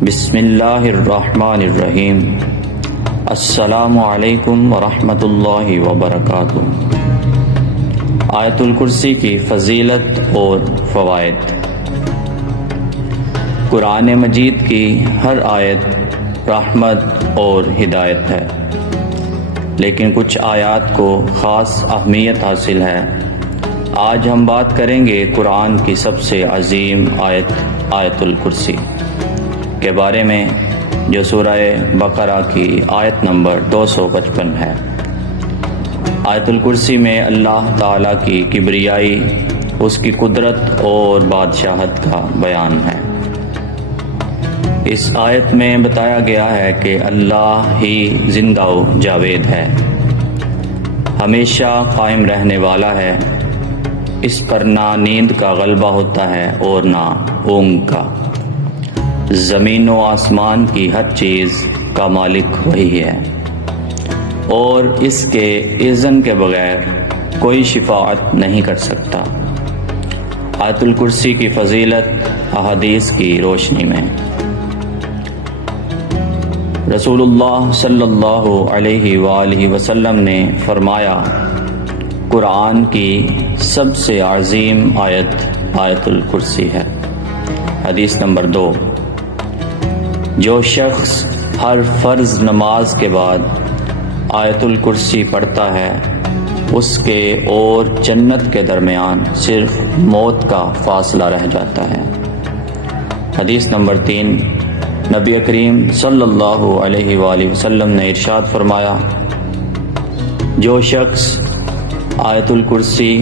بسم اللہ الرحمن الرحیم۔ السلام علیکم ورحمۃ اللہ وبرکاتہ۔ آیت الکرسی کی فضیلت اور فوائد۔ قرآن مجید کی ہر آیت رحمت اور ہدایت ہے، لیکن کچھ آیات کو خاص اہمیت حاصل ہے۔ آج ہم بات کریں گے قرآن کی سب سے عظیم آیت الکرسی کے بارے میں، جو سورہ بقرہ کی آیت نمبر 255 ہے۔ آیت الکرسی میں اللہ تعالیٰ کی کبریائی، اس کی قدرت اور بادشاہت کا بیان ہے۔ اس آیت میں بتایا گیا ہے کہ اللہ ہی زندہ و جاوید ہے، ہمیشہ قائم رہنے والا ہے۔ اس پر نہ نیند کا غلبہ ہوتا ہے اور نہ اونگ کا۔ زمین و آسمان کی ہر چیز کا مالک وہی ہے، اور اس کے اذن کے بغیر کوئی شفاعت نہیں کر سکتا۔ آیت الکرسی کی فضیلت احادیث کی روشنی میں۔ رسول اللہ صلی اللہ علیہ وآلہ وسلم نے فرمایا، قرآن کی سب سے عظیم آیت الکرسی ہے۔ حدیث نمبر 2۔ جو شخص ہر فرض نماز کے بعد آیت الکرسی پڑھتا ہے، اس کے اور جنت کے درمیان صرف موت کا فاصلہ رہ جاتا ہے۔ حدیث نمبر 3۔ نبی کریم صلی اللہ علیہ وآلہ وسلم نے ارشاد فرمایا، جو شخص آیت الکرسی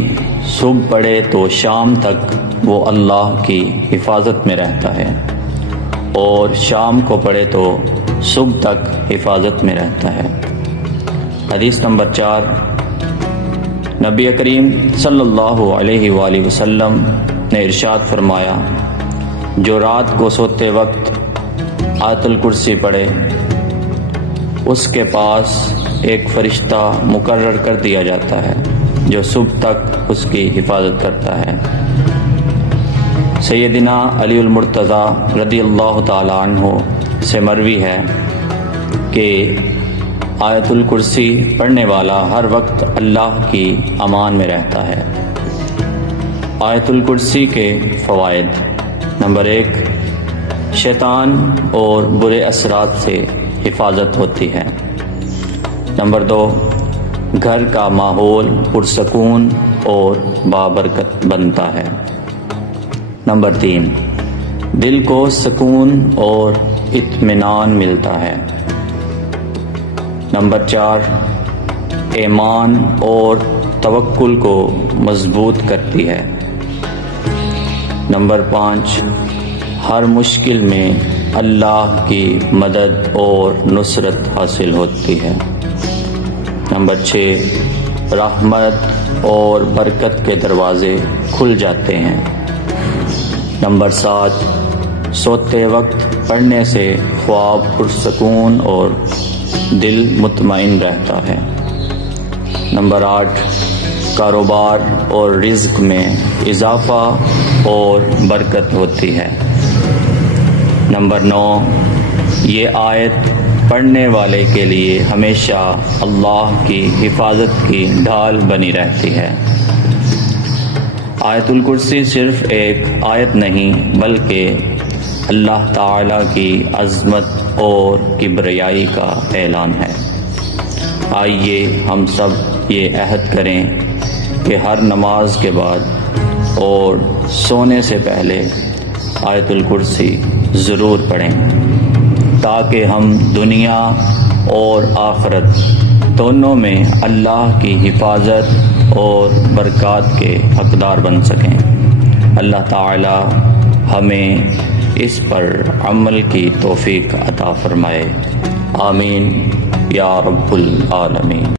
صبح پڑھے تو شام تک وہ اللہ کی حفاظت میں رہتا ہے، اور شام کو پڑھے تو صبح تک حفاظت میں رہتا ہے۔ حدیث نمبر 4۔ نبی کریم صلی اللہ علیہ وآلہ وسلم نے ارشاد فرمایا، جو رات کو سوتے وقت آیت الکرسی پڑھے، اس کے پاس ایک فرشتہ مقرر کر دیا جاتا ہے جو صبح تک اس کی حفاظت کرتا ہے۔ سیدنا علی المرتضی رضی اللہ تعالی عنہ سے مروی ہے کہ آیت الکرسی پڑھنے والا ہر وقت اللہ کی امان میں رہتا ہے۔ آیت الکرسی کے فوائد۔ نمبر 1، شیطان اور برے اثرات سے حفاظت ہوتی ہے۔ نمبر 2، گھر کا ماحول پرسکون اور بابرکت بنتا ہے۔ نمبر 3، دل کو سکون اور اطمینان ملتا ہے۔ نمبر 4، ایمان اور توکل کو مضبوط کرتی ہے۔ نمبر 5، ہر مشکل میں اللہ کی مدد اور نصرت حاصل ہوتی ہے۔ نمبر 6، رحمت اور برکت کے دروازے کھل جاتے ہیں۔ نمبر 7، سوتے وقت پڑھنے سے خواب پرسکون اور دل مطمئن رہتا ہے۔ نمبر 8، کاروبار اور رزق میں اضافہ اور برکت ہوتی ہے۔ نمبر 9، یہ آیت پڑھنے والے کے لیے ہمیشہ اللہ کی حفاظت کی ڈھال بنی رہتی ہے۔ آیت الکرسی صرف ایک آیت نہیں بلکہ اللہ تعالیٰ کی عظمت اور کبریائی کا اعلان ہے۔ آئیے ہم سب یہ عہد کریں کہ ہر نماز کے بعد اور سونے سے پہلے آیت الکرسی ضرور پڑھیں، تاکہ ہم دنیا اور آخرت دونوں میں اللہ کی حفاظت اور برکات کے حقدار بن سکیں۔ اللہ تعالی ہمیں اس پر عمل کی توفیق عطا فرمائے۔ آمین یا رب العالمین۔